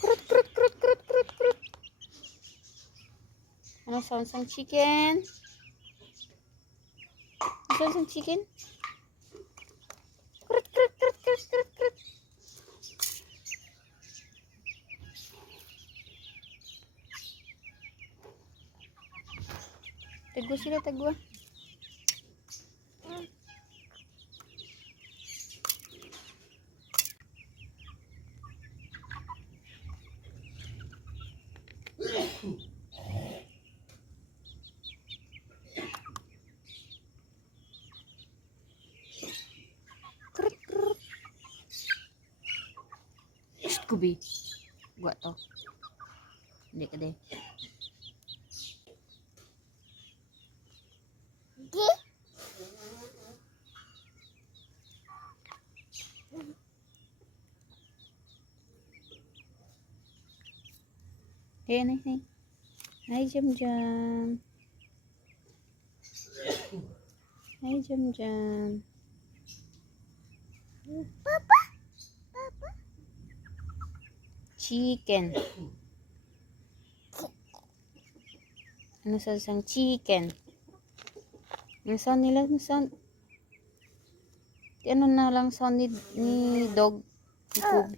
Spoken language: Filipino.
Krut, krut, krut, krut, krut, krut. Ano sounds ng chicken? Ano sounds ng chicken? Krut, krut, krut, krut, krut, krut. Tagwa sila, tagwa. Krut, krut. Shh, kubi. Gua to. Hindi ka din. Hey, hey. Hi, Jam Jam. Hi, Jam Jam. Papa. Chicken. Ano sa isang chicken? Ang sound nila, ano sound? Ano na lang sound ni dog? Ni Kubi.